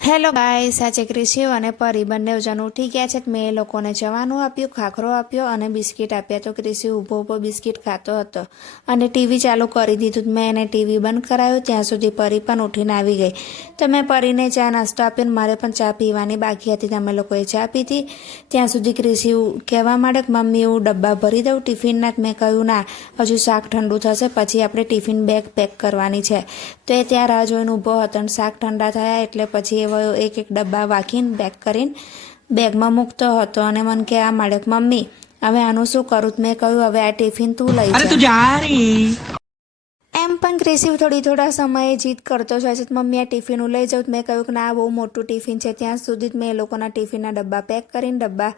Hello guys, આજે ક્રિશિવ અને પરી બંને જણ ઉઠી ગયા છે. મેં એ લોકોને જવાનું આપ્યું, ખાખરો આપ્યો અને બિસ્કિટ આપ્યા. તો ક્રિશિવ ઊભો ઊભો બિસ્કિટ ખાતો હતો અને ટીવી ચાલુ કરી દીધું. મેં એને ટીવી બંધ કરાવ્યું. ત્યાં સુધી પરી પણ ઉઠીને આવી ગઈ. તો મેં પરીને ચા નાસ્તો આપ્યો. મારે પણ ચા પીવાની બાકી હતી. અમે લોકોએ ચા પીધી. ત્યાં સુધી ક્રિશિવ કહેવા માંડ્યો કે મમ્મી હું ડબ્બા ભરી દઉં ટિફિનના. મેં કહ્યું ના, હજુ શાક ઠંડુ થશે પછી આપણે ટિફિન બેગ પેક કરવાની છે. તો એ ત્યાં રાહ જોઈને ઊભો હતો અને શાક ઠંડા થયા એટલે પછી એક એક ડબ્બા વાંકીને પેક કરીને બેગમાં મૂકતો હતો અને મને કહેવા માંડ્યો કે મમ્મી હવે આનું શું કરું. મેં કહ્યું હવે આ ટિફિન તું લઈ જા. એમ પણ ક્રિશિવ થોડા સમયે જીદ કરતો જાય છે, મમ્મી આ ટિફિન હું લઈ જાઉં. મેં કહ્યું કે ના, બહુ મોટું ટિફિન છે. ત્યાં સુધી જ મેં એ લોકોના ટિફિનના ડબ્બા પેક કરીને ડબ્બા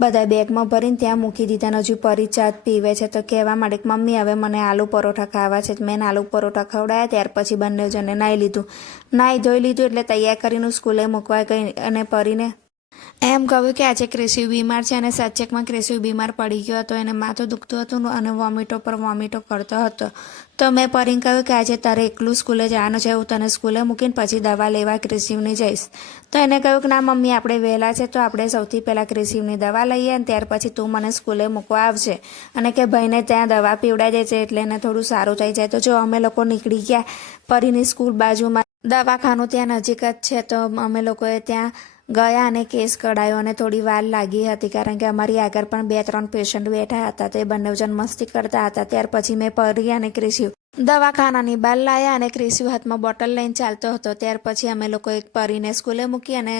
બધા બેગમાં ભરીને ત્યાં મૂકી દીધા. અને હજુ પરી ચા પીવે છે. તો કહેવા માંડે કે મમ્મી હવે મને આલુ પરોઠા ખાવા છે. મેં આલુ પરોઠા ખવડાયા. ત્યાર પછી બંને જણે નાહી લીધું. નાહી ધોઈ લીધું એટલે તૈયાર કરીને સ્કૂલે મૂકવા ગઈ અને પરીને એમ કહ્યું કે આજે ક્રિશિવ બીમાર છે. અને સાચેકમાં ક્રિશિવ બીમાર પડી ગયો હતો. એને માથું દુખતું હતું અને વોમિટો પર વોમિટો કરતો હતો. તો મેં પરીને કહ્યું કે આજે તારે એકલું સ્કૂલે જવાનું છે. હું તને સ્કૂલે મૂકીને પછી દવા લેવા ક્રિશિવની જઈશ. તો એને કહ્યું કે ના મમ્મી, આપણે વહેલા છે તો આપણે સૌથી પહેલાં ક્રિશિવની દવા લઈએ અને ત્યાર પછી તું મને સ્કૂલે મૂકવા આવશે. અને કે ભાઈને ત્યાં દવા પીવડાવી દેજે એટલે એને થોડું સારું થઈ જાય. તો જો અમે લોકો નીકળી ગયા. પરીની સ્કૂલ બાજુમાં દવાખાનું ત્યાં નજીક જ છે. તો અમે લોકોએ ત્યાં ગયા અને કેસ કઢાયો અને થોડી વાર લાગી હતી કારણ કે અમારી આગળ પણ 2-3 પેશન્ટ બેઠા હતા. તો એ બંને જણ મસ્તી કરતા હતા. ત્યાર પછી મેં પરી અને ક્રિશિવ દવાખાનાની બહાર લાયા અને ક્રિશિવ હાથમાં બોટલ લઈને ચાલતો હતો. ત્યાર પછી અમે લોકો એક પરીને સ્કૂલે મૂકી અને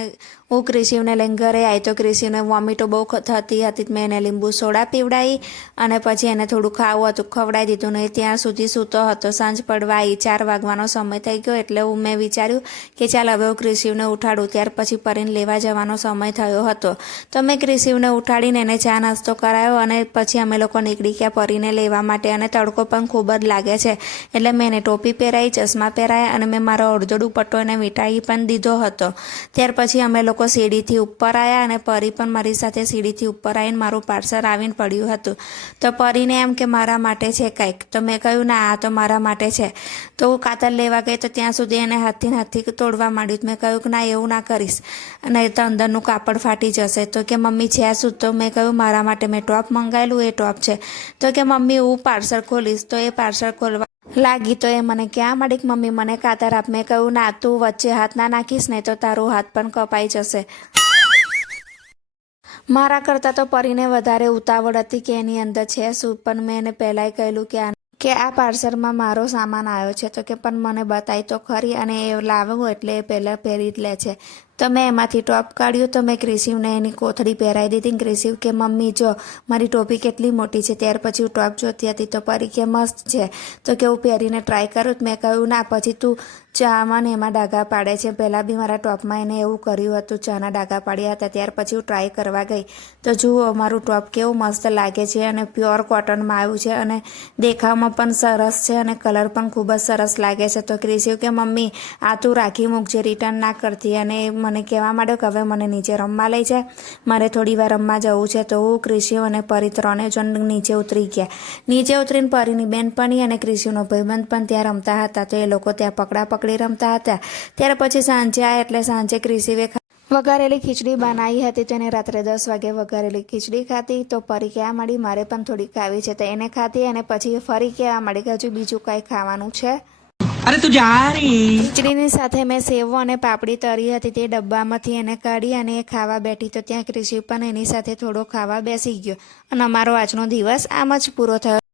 હું ક્રિશિવને લઈને ઘરે આવી. તો ક્રિશિવને વોમિટો બહુ થતી હતી. મેં એને લીંબુ સોડા પીવડાવી અને પછી એને થોડું ખાવું હતું ખવડાવી દીધું. ને ત્યાં સુધી સૂતો હતો. સાંજ પડવા આવી, 4 વાગવાનો સમય થઈ ગયો એટલે મેં વિચાર્યું કે ચાલ હવે હું ક્રિશિવને ઉઠાડું. ત્યાર પછી પરીને લેવા જવાનો સમય થયો હતો. તો મેં ક્રિશિવને ઉઠાડીને એને ચા નાસ્તો કરાવ્યો અને પછી અમે લોકો નીકળી ગયા પરીને લેવા માટે. અને તડકો પણ ખૂબ જ લાગે છે એટલે મેં એને ટોપી પહેરાવી, ચશ્મા પહેરાયા અને મેં મારો અડધો દુપટ્ટો એને વીંટાળી પણ દીધો હતો. ત્યાર પછી અમે લોકો સીડીથી ઉપર આવ્યા અને પરી પણ મારી સાથે સીડીથી ઉપર આવીને મારું પાર્સલ આવીને પડ્યું હતું. તો પરીને એમ કે મારા માટે છે કંઈક. તો મેં કહ્યું ના, આ તો મારા માટે છે. તો હું કાતર લેવા ગઈ તો ત્યાં સુધી એને હાથથી તોડવા માંડ્યું. મેં કહ્યું કે ના, એવું ના કરીશ અને તો અંદરનું કાપડ ફાટી જશે. તો કે મમ્મી છે શું? તો મેં કહ્યું મારા માટે મેં ટોપ મંગાવેલું એ ટોપ છે. તો કે મમ્મી હું પાર્સલ ખોલીશ. તો એ પાર્સલ ખોલવા લાગી તો એ મને ક્યાં મળી કે મમ્મી મને કાતર આપ. મેં કહ્યું ના, તું વચ્ચે હાથ ના નાખીશ ને તો તારો હાથ પણ કપાઈ જશે. મારા કરતાં તો પરીને વધારે ઉતાવળ હતી કે એની અંદર છે શું. પણ મેં એને પહેલાંય કહેલું કે આ પાર્સલમાં મારો સામાન આવ્યો છે. તો કે પણ મને બતાવી તો ખરી અને એ લાવવું એટલે એ પહેલાં પહેરી જ લે છે. તો મેં એમાંથી ટોપ કાઢ્યું. તો મેં ક્રિશિવને એની કોથળી પહેરાવી દીધી. ક્રિશિવ કે મમ્મી જો મારી ટોપી કેટલી મોટી છે. ત્યાર પછી હું ટોપ જોતી હતી તો પરી કે મસ્ત છે. તો કે હું પહેરીને ટ્રાય કરું. મેં કહ્યું ના, પછી તું ચામાં ને એમાં ડાઘા પાડે છે. પહેલાં બી મારા ટોપમાં એને એવું કર્યું હતું, ચાના ડાઘા પાડ્યા હતા. ત્યાર પછી હું ટ્રાય કરવા ગઈ તો જુઓ મારું ટોપ કેવું મસ્ત લાગે છે અને પ્યોર કોટનમાં આવ્યું છે અને દેખાવમાં પણ સરસ છે અને કલર પણ ખૂબ જ સરસ લાગે છે. તો ક્રિશિવ કે મમ્મી આ તું રાખી મૂકજે, રિટર્ન ના કરતી. અને મને કહેવા માંડ્યો કે હવે મને નીચે રમવા લઈ જાય, મારે થોડી વાર રમવા જવું છે. તો હું, ક્રિશિવ અને પરી ત્રણેય જણ નીચે ઉતરી ગયા. નીચે ઉતરીને પરીની બેનપણી અને ક્રિશિવનો ભાઈબંધ પણ ત્યાં રમતા હતા. તો એ લોકો ત્યાં પકડાપકડી રમતા હતા. ત્યાર પછી સાંજે આવ્યા એટલે સાંજે ક્રિશિવે વઘારેલી ખીચડી બનાવી હતી. તો એને રાત્રે 10 વાગે વઘારેલી ખીચડી ખાધી. તો પરી કહેવા માંડી મારે પણ થોડી ખાવી છે. તો એને ખાધી અને પછી ફરી કહેવા માંડી કે હજુ બીજું કાંઈ ખાવાનું છે. અરે તું જા રી. ખીચડીની સાથે મેં સેવો અને પાપડી તરી હતી તે ડબ્બામાંથી એને કાઢી અને એ ખાવા બેઠી. તો ત્યાં ક્રિશિવ પણ એની સાથે થોડો ખાવા બેસી ગયો અને અમારો આજનો દિવસ આમ જ પૂરો થયો.